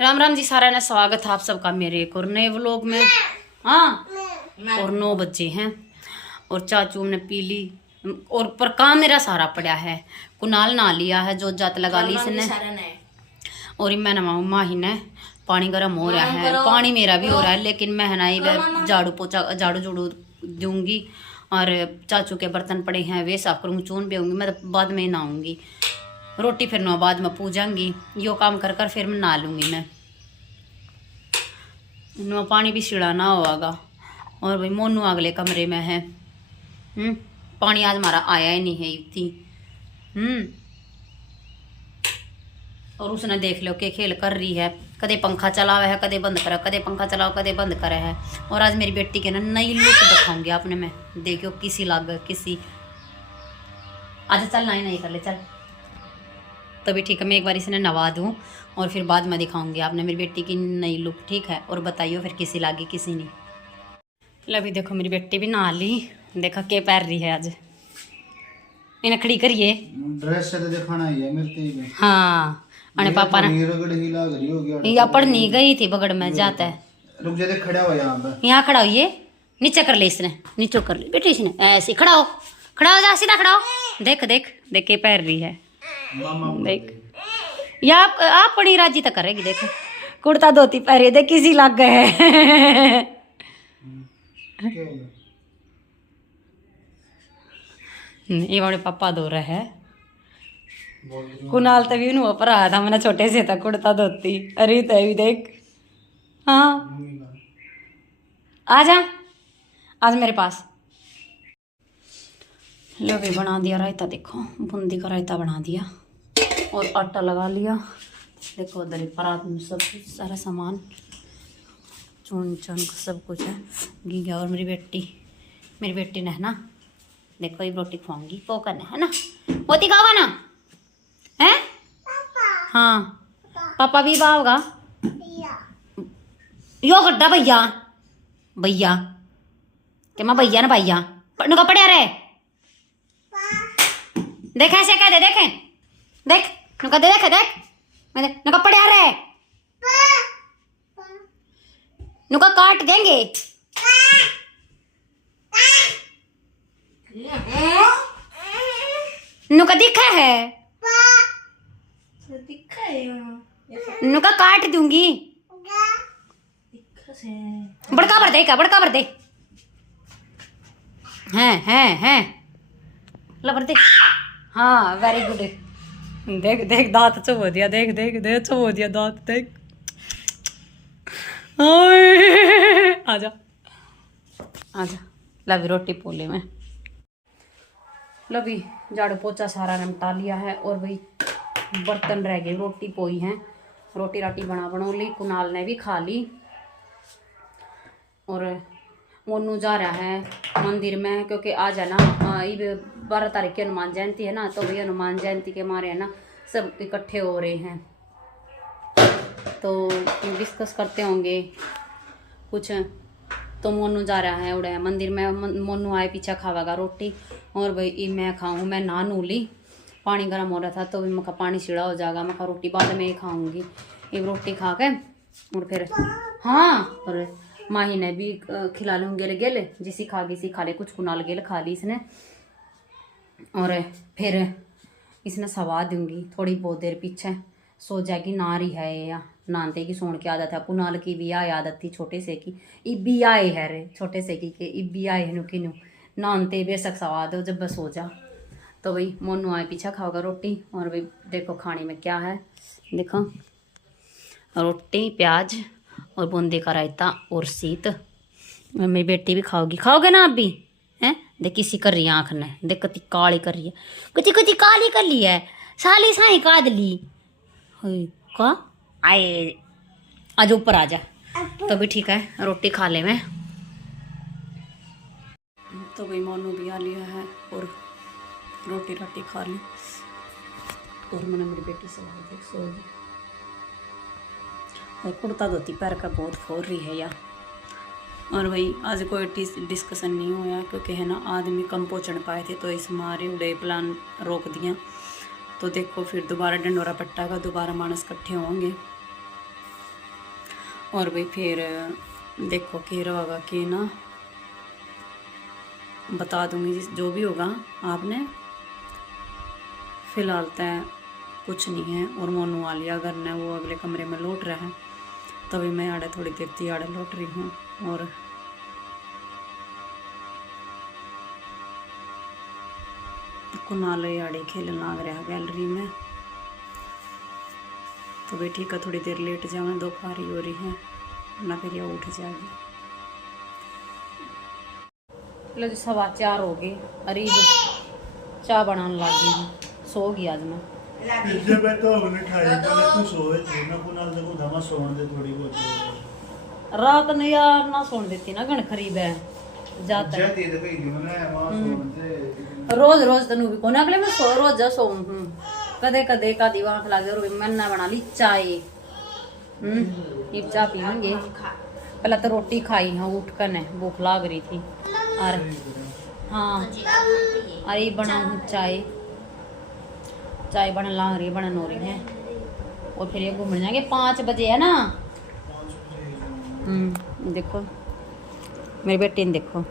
राम राम जी सारा ने स्वागत है आप सबका मेरे एक और नए व्लॉग में। हाँ और 9 बजे हैं और चाचू ने पी ली और पर काम मेरा सारा पड़ा है। कुनाल नहा लिया है, जो जात लगा ली इसने और मैं नवाऊं माही ने। पानी गर्म हो रहा है, पानी मेरा भी हो रहा है, लेकिन मैं नहाई झाड़ू पोछा झाड़ू झूड़ू दूंगी और चाचू के बर्तन पड़े हैं वे साफ करूँगी, चून बेऊंगी। मैं तो बाद में नहाऊंगी, रोटी फिर 9 बाद में पूजाऊंगी। यो काम कर कर फिर मैं नहा लूँगी। मैं नो पानी भी छिड़ाना होगा और भाई मोनू अगले कमरे में है। पानी आज हमारा आया ही नहीं है इतनी। और उसने देख लो के खेल कर रही है, कदे पंखा चला हुआ है कदे बंद करा, कदे पंखा चलाओ कदे बंद करे है। और आज मेरी बेटी के ना नई लुक दिखाऊंगी आपने। मैं देखियो किसी लाग किसी आज चल नहीं कर ले चल तभी ठीक है। मैं एक बार इसे नवा दूँ और फिर बाद में दिखाऊंगी आपने मेरी बेटी की नई लुक, ठीक है। और बताइयो फिर किसी लागी किसी नहीं। लभी देखो मेरी बेटी भी नहा ली, देखा के पैर रही है आज। इन्हें खड़ी करिए ड्रेस से तो दिखाना ही है मिलती। हाँ अने पापा ने या पढ़नी गई थी बगड़ में जाता है। रुक जा देख खड़ा हो यहाँ खड़ा होइए, नीचे कर ले इसने, नीचे कर ले बेटी इसने ऐसे खड़ा हो जा सीधा खड़ा हो। देख देख देख के पैर रही है देख। या आप बड़ी राजी तक करेगी। देख कुर्ता धोती पहरे देख किसी लग गए। ये बड़े पापा धो रहे हैं। कुनाल तभी उन्होंने पर आया था, मैंने छोटे से था कुर्ता धोती। अरे तभी देख हाँ आ जा आज मेरे पास। लो भी बना दिया रायता, देखो बूंदी का रायता बना दिया और आटा लगा लिया। देखो उधर परात में सब कुछ सारा सामान चून चून सब कुछ है गया। और मेरी बेटी ने है ना, देखो ये रोटी खुआऊंगी पोकन है ना, पोती खाओगा ना है। हाँ पापा भी बाओगा यो गड्ढा भैया भैया के माँ भैया ना भैया नुका पड़े रहे देख ऐसे कह दे देखे देख नुका दे देखे देख मैं नुका पड़े रहे नुका काट देंगे। नुका दिखा है नुका काट दूंगी। बड़का भर दे, बड़का भर दे हैं लबर दे। हाँ वेरी गुड। देख देख दांत चबो दिया, देख देख देख चबो दिया दांत देख। आजा आजा लवी रोटी पोले में। लवी झाड़ू पोछा सारा निपटा लिया है और भाई बर्तन रह गए, रोटी पोई है, रोटी राटी बना ली। कुनाल ने भी खा ली और मोनू जा रहा है मंदिर में, क्योंकि आज है ना 12 तारीख की हनुमान जयंती है ना, तो भाई हनुमान जयंती के मारे है ना सब इकट्ठे हो रहे हैं, तो डिस्कस करते होंगे कुछ। तो मोनू जा रहा है उड़े मंदिर में। मोनू आए पीछा खावेगा रोटी और भाई मैं खाऊँ। मैं नहा नू ली, पानी गर्म हो रहा था तो भी मका पानी सीढ़ा हो जाएगा। मैं रोटी बाद में ही खाऊंगी, एक रोटी खा के और फिर हाँ। और माही ने भी खिला लूँ गेले गेले, जिसी खा गई सी खा ले, कुछ कुनाल गेल खा ली इसने। और फिर इसने सवा दूंगी थोड़ी बहुत देर पीछे सो जाएगी। ना रही है या नानते की सोने की आदत है, कुनाल की भी आए आदत थी छोटे से की, इब्बी आए है रे छोटे से की के इब्बी आए है नुकी नु नानते बेशक सवा दो जब बस हो जा। तो भाई मोनू आए पीछा खाओगा रोटी। और भाई देखो खाने में क्या है, देखो रोटी प्याज और बूंदी का रायता और सीत। मेरी बेटी भी खाओगी, खाओगे ना आप भी हैं। देख किसी कर रही है आँख ने, देख कति काली कर रही है, कुछ कुछ काली कर ली है साली साई काद ली का आए। आज ऊपर आ जा तो भी ठीक है, रोटी खा ले मैं। तो भाई मोनू भी आ लिया है और रोटी राटी खा ली और मैंने मेरी बेटी से सो गई। और कुर्ता धोती पैर का बहुत फोड़ रही है यार। और भाई आज कोई डिस्कशन नहीं हुआ क्योंकि है ना आदमी कम पहुँचने पाए थे, तो इस मारे उड़े प्लान रोक दिया। तो देखो फिर दोबारा डंडोरा पट्टा का दोबारा मानस इकट्ठे होंगे। और भाई फिर देखो के रहेगा कि ना बता दूंगी जो भी होगा आपने। फिलहाल तो कुछ नहीं है। और मोनू आ लिया घर ने, वो अगले कमरे में लौट रहा है, तभी मैं आड़े थोड़ी देर थी आड़े लौट रही हूँ। और कुनाल आड़े खेलने लग रहा गैलरी में। तो भाई ठीक है, थोड़ी देर लेट जाऊँ, दोपहर हो रही है ना, फिर यह उठ जाएगी। लो जी 4:15 हो गई, अरीब चाय बनाने लग गई हूँ। सो गई आज मैं। जब मैं तो हमने खाई पहले तू सोए थे मैं कुनाल देखो धमा सोने दे थोड़ी बहुत रात नहीं यार ना सोने देती ना, गण खरीब है जाता है जाती है तो कहीं मैंने वहां सोने रोज रोज तनु भी कोने अगले में सो रोज जा सो कदे कदे का दीवा आंख लागे और मैं ना बना ली चाय। ये चाय पीएंगे। पहले तो रोटी खाई हाँ उठ कर ने, भूख लाग रही थी। और हाँ अरे बनाऊँ चाय, चाय बन लाग रही बनन हो रही है। और फिर ये घूमने जाएंगे 5 बजे है ना। देखो मेरी बेटी ने देखो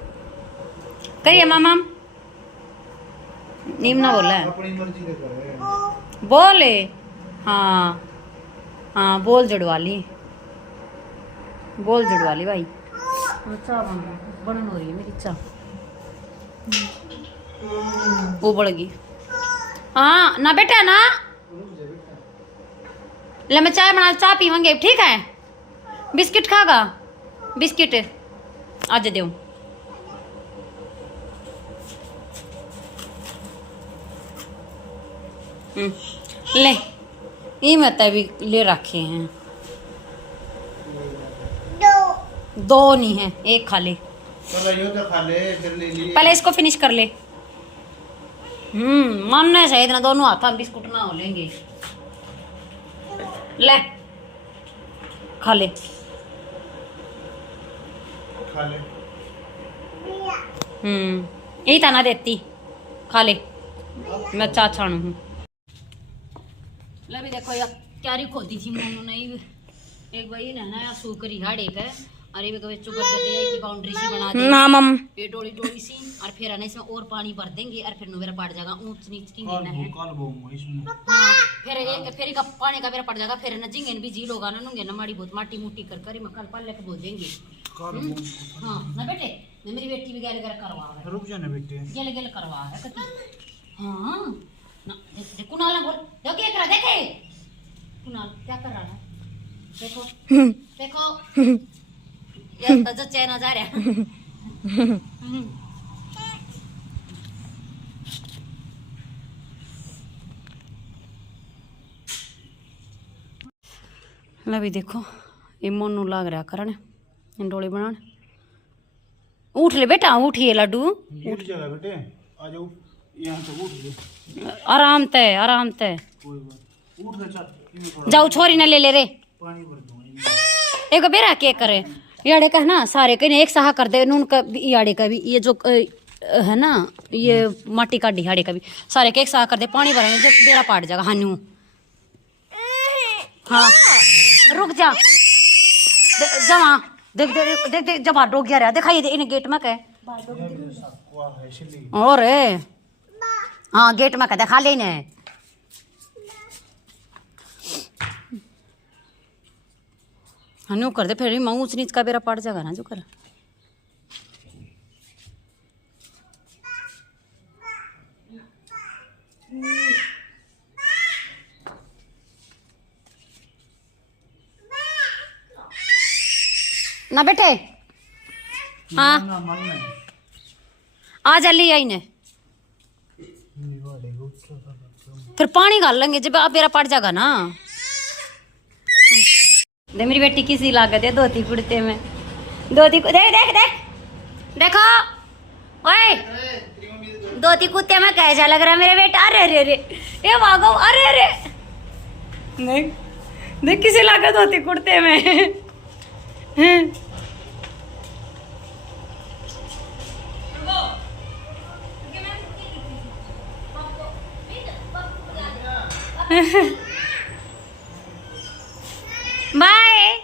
करिए मामा नीम ना बोला है अपनी मर्जी से करे बोले। हाँ हाँ बोल जुड़वा ली, बोल जुड़वा ली भाई। चाह बनन हो रही है मेरी चाह, वो बढ़ गई। हाँ ना बेटा ना, ले मैं चाय बना चाय पीवेंगे ठीक है। बिस्किट खागा, बिस्किट आज दे ले। ये मैं भी ले रखे हैं, दो नहीं है, एक खा ले तो खा ले फिर ले लिए। पहले इसको फिनिश कर ले। मानने से इतना दोनों हाथ बिस्कुट ना हो लेंगे। ले खा ले खा ले। यही था ना देती, खा ले मैं चा छाणू हूँ। ले भी देखो यार क्यारी खोदी थी मोनू ने एक भाई ना नया सूकरी हाड़े का। अरे भी कभी चुकर देते हैं कि बाउंड्री सी बना देंगे ना मम ये डोली डोली सी, और फिर आने इसमें और पानी भर देंगे और फिर नुवेरा पड़ जाएगा ऊंच नीच की लेना है। हाँ फिर का पानी का बेरा पड़ जाएगा, फिर न जिंगे भी झील होगा ना नूंगे ना माड़ी बहुत माटी मुट्टी कर कर मैं कल पाल लेके बोल देंगे। हाँ ना बेटे मेरी बेटी भी गैल करवा है, रुक जाना बेटे गैल गैल करवा है कति। हाँ ना देख कुनाल ना बोल देखो क्या कर रहा, देखे कुनाल क्या कर रहा है, देखो देखो ये तो चैन जा रहा है। ला भी देखो ये मोनू लाग रहा करन डोली बनान। उठ ले बेटा, उठिए लड्डू उठ जाएगा बेटे, आ जाओ यहाँ से उठ ले आराम ते आराम ते। कोई बात उठ जा चल जाओ छोरी न ले ले रे पानी भर दूंगा। एक बेरा के करे याड़े का है ना सारे कहीं एक सहा कर दे नून का भी याड़े का भी ये जो है ना ये माटी का डिहाड़े का भी सारे के एक सहा कर दे, पानी भरेंगे जब बेरा पाट जाएगा। हानू हाँ रुक जा जमा देख देख देख देख जब डोग गया रहा दिखाइए दे इन्हें गेट में कह और हाँ गेट में कह दिखा ले इन्हें। हाँ कर दे फिर माँ ऊंच नीच का बेरा पड़ जाएगा ना जो कर। ना बेटे हाँ आ जल्दी आई ने फिर पानी डाल लेंगे जब आप बेरा पड़ जाएगा ना। दे मेरी बेटी किसी लागत है धोती कुर्ते में, धोती देख देख देख देखो ओए धोती कुत्ते में कैसा लग रहा है मेरे बेटा। अरे अरे अरे ये भागो अरे अरे देख देख किसी लागत धोती कुर्ते में। बाय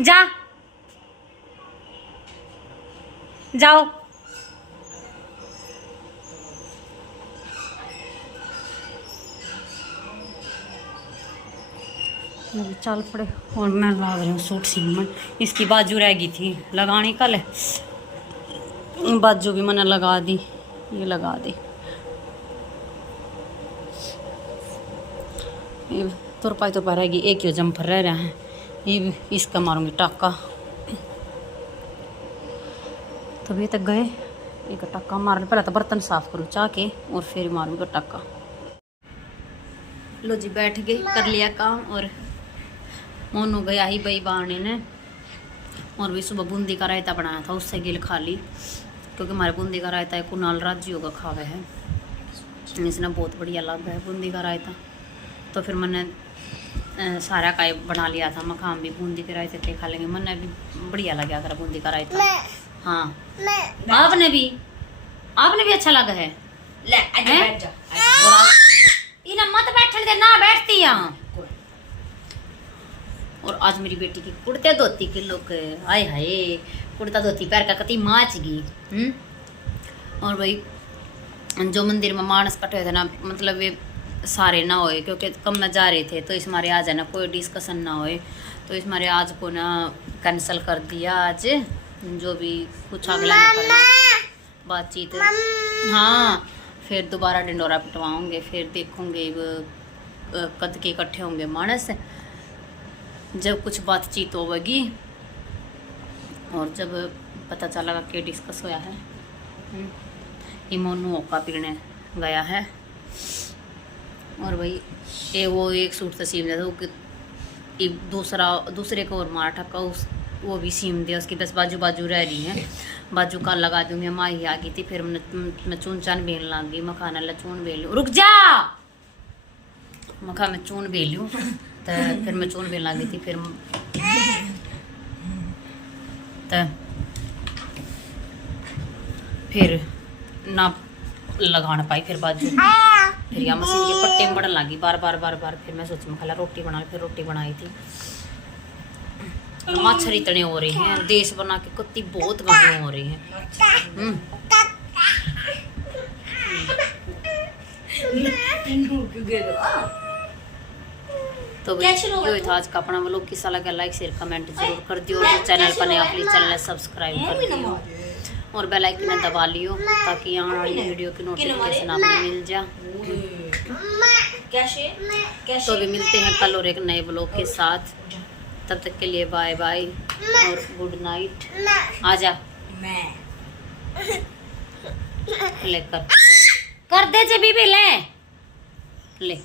जा जाओ। चल पड़े और मैं लगा रही हूँ सूट सीने। इसकी बाजू रह गई थी लगानी कल, बाजू भी मैंने लगा दी, ये लगा दी। ये तुरपाई रह गई, एक ही जम्फर रह रहा है, ये भी इसका मारूंगी टाका। तो अभी तक गए, एक टाका मार, पहले तो बर्तन साफ करूँ चाह के और फिर मारूंगी टाका। लो जी बैठ गई, कर लिया काम और मोनू गया ही बई बाने ने। और भी सुबह बूंदी का रायता बनाया था, उससे गिल खा ली, क्योंकि हमारे बूंदी का रायता है कुनाल राज्यों का खावे है, इसने बहुत बढ़िया लगा है बूंदी का रायता। तो फिर मैंने सारा का बना लिया था, मखाम भी बूंदी के रायते थे खा लेंगे, मैंने भी बढ़िया लगा कर बूंदी का रायता। हाँ आपने भी अच्छा लगा है। मत बैठने दे ना, बैठती यहाँ। और आज मेरी बेटी की कुर्ते धोती के लोग, हाय हाय कुर्ता धोती पैर का कति माच गई। और भाई जो मंदिर में मानस कटे थे ना, मतलब ये सारे ना होए, क्योंकि कम में जा रहे थे, तो इस मारे आज है ना कोई डिस्कशन ना होए, तो इस मारे आज को ना कैंसिल कर दिया। आज जो भी कुछ अगला बातचीत, हाँ फिर दोबारा डंडोरा पिटवाऊंगे, फिर देखूंगे कद के इकट्ठे होंगे मानस, जब कुछ बातचीत होगी और जब पता चलेगा कि डिस्कस होया है। मोनू ओका पीने गया है और भाई ये वो एक सूट से सीम दिया था, दूसरे को और मारा ठक्का, उस वो भी सीम दिया, उसकी बस बाजू रह रही है, बाजू का लगा दूंगी। माही आ गई थी, फिर मैं चून चान बेल लग गई, मखाना ला चून बेल, रुक जा मखा मैं चून बेलूँ, तो फिर मैं चून बेल लगी थी, फिर ना लगाना पाई, फिर बाजू फिर या मशीन के पट्टे में बढ़न लगी बार बार। फिर मैं सोची मैं रोटी बना, फिर रोटी बनाई थी। मच्छर इतने हो रहे हैं, देश बना के कुत्ती बहुत गाने हो रही हैं। तो ये था आज का अपना व्लॉग, किसा लगा लाइक शेयर कमेंट जरूर कर दियो, और चैनल पर नया प्लीज चैनल सब्सक्राइब कर दियो और बेल आइकन दबा लियो, ताकि आने वाली वीडियो की नोटिफिकेशन आपको मिल जा। तो भी मिलते हैं कल और एक नए व्लॉग के साथ, तब तक के लिए बाय बाय और गुड नाइट। आजा लेकर कर दे जे बीबी ले